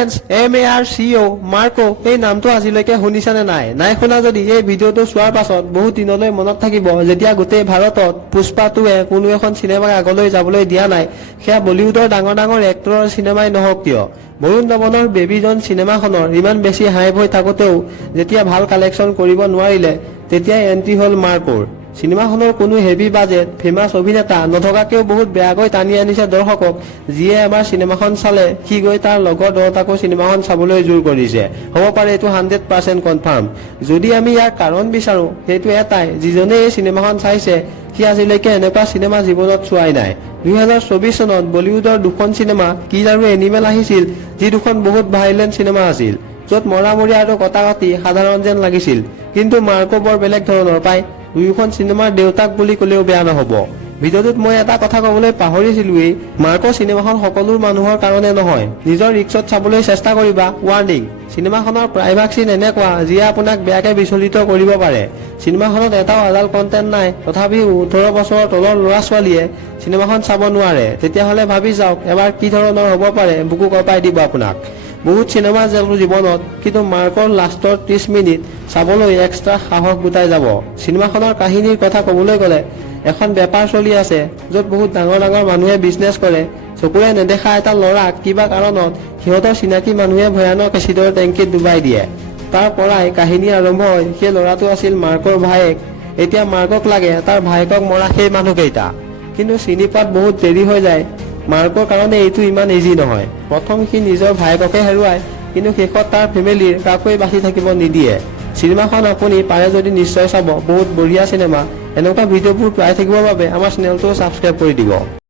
Friends, MARCO Marco এই নামটো আজিলৈকে শুনিছানে নাই শুনা যদি এই ভিডিঅ'টো চোৱাৰ পাছত বহুত দিনলৈ মনত থাকিব যেতিয়া গোটেই ভাৰতত পুষ্পা 2-এ কোনো এখন চিনেমাক আগলৈ যাবলৈ দিয়া নাই। সেয়া বলিউডৰ ডাঙৰ ডাঙৰ এক্টৰৰ চিনেমাই নহওক কিয়। বৰুণ ধৱনৰ বেবী জন চিনেমাখনৰ ইমান বেছি হাইপ হৈ থাকোঁতেও যেতিয়া ভাল কালেকশ্যন কৰিব নোৱাৰিলে তেতিয়াই এণ্ট্ৰি হ'ল মাৰ্কোৰ। চিনেমাখনৰ কোনো হেভি বাজেট ফেমাছ অভিনেতা নথকাকেও বহুত বেয়াকৈ টানি আনিছে দৰ্শকক। যিয়ে আমাৰ চিনেমাখন চালে সি গৈ তাৰ লগৰ দহটাকো চিনেমাখন চাবলৈ জোৰ কৰিছে। হ'ব পাৰে এইটো 100% কনফাৰ্ম। যদি আমি ইয়াৰ কাৰণ বিচাৰো সেইটো এটাই, যিজনে এই চিনেমাখন চাইছে সি আজিলৈকে এনেকুৱা চিনেমা জীৱনত চোৱাই নাই। 2024 চনত বলিউডৰ দুখন চিনেমা কিল আৰু এনিমেল আহিছিল, যি দুখন বহুত ভাইলেণ্ট চিনেমা আছিল, য'ত মৰামৰি আৰু কটাকটি সাধাৰণ যেন লাগিছিল। কিন্তু মাৰ্কো বৰ বেলেগ ধৰণৰ পায়। দুয়োখন চিনেমাৰ দেউতাক বুলি ক'লেও বেয়া নহ'ব। ভিডিঅ'টোত মই এটা কথা ক'বলৈ পাহৰিছিলোৱেই, মাৰ্কো চিনেমাখন সকলো মানুহৰ কাৰণে নহয়। নিজৰ ৰিক্সত চাবলৈ চেষ্টা কৰিবা। ৱাৰ্নিং, চিনেমাখনৰ প্ৰায়ভাগ চিন এনেকুৱা যিয়ে আপোনাক বেয়াকৈ বিচলিত কৰিব পাৰে। চিনেমাখনত এটাও আডাল কণ্টেণ্ট নাই, তথাপিও 18 বছৰৰ তলৰ ল'ৰা ছোৱালীয়ে চিনেমাখন চাব নোৱাৰে। তেতিয়াহ'লে ভাবি যাওক এবাৰ কি ধৰণৰ হ'ব পাৰে, বুকু কঁপাই দিব আপোনাক। বহুত চিনেমা যাব জীৱনত, কিন্তু মাৰ্কোৰ লাষ্টৰ 30 মিনিট চাবলৈ এক্সট্ৰা সাহস গোটাই যাব। চিনেমাখনৰ কাহিনীৰ কথা ক'বলৈ গ'লে এখন বেপাৰ চলি আছে য'ত বহুত ডাঙৰ ডাঙৰ মানুহে বিজনেছ কৰে। চকুৰে নেদেখা এটা ল'ৰাক কিবা কাৰণত সিহঁতৰ চিনাকি মানুহে ভয়ানক এচিডৰ টেংকিত ডুবাই দিয়ে। তাৰ পৰাই কাহিনী আৰম্ভ হয়। সেই ল'ৰাটো আছিল মাৰ্কোৰ ভায়েক। এতিয়া মাৰ্কোক লাগে তাৰ ভায়েকক মৰা সেই মানুহকেইটা, কিন্তু চিনি পোৱাত বহুত দেৰি হৈ যায়। মাৰ্কোৰ কাৰণে এইটো ইমান ইজি নহয়। প্ৰথম সি নিজৰ ভায়েককে হেৰুৱায়, কিন্তু শেষত তাৰ ফেমিলিৰ কাকোৱে বাচি থাকিব নিদিয়ে। চিনেমাখন আপুনি পাৰে যদি নিশ্চয় চাব, বহুত বঢ়িয়া চিনেমা। এনেকুৱা ভিডিঅ'বোৰ পাই থাকিবৰ বাবে আমাৰ চেনেলটো ছাবস্ক্ৰাইব কৰি দিব।